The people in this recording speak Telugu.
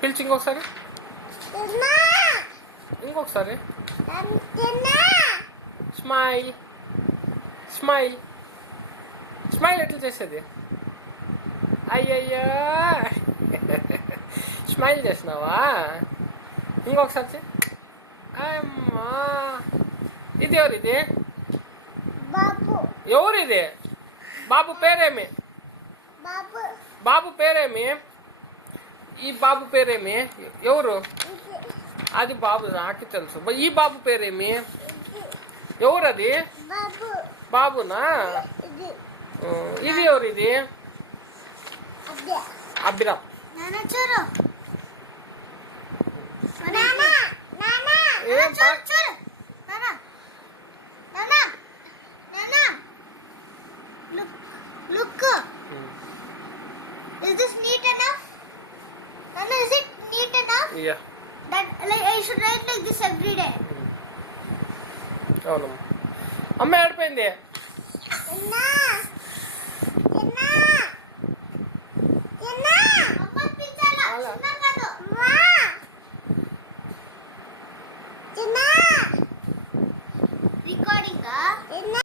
పిలిచి ఇంకొకసారి. ఇంకొకసారి స్మైల్ స్మైల్ స్మైల్ ఎట్లా చేసేది? అయ్యయ్యో స్మైల్ చేసినావా? ఇంకొకసారి అమ్మా. ఇది ఎవరిది? ఎవరిది? బాబు పేరేమి? బాబు పేరేమి? ఈ బాబు పేరేమి? ఎవరు? అది బాబు, నాకు తెలుసు. ఈ బాబు పేరేమి? ఎవరది? బాబునా? ఇది ఎవరిది? అభిరామ్. ఏం Look. Is this neat enough? Nana, is it neat enough? Yeah. That like I should write like this every day. అవును. అమ్మ ఏడిపోయింది.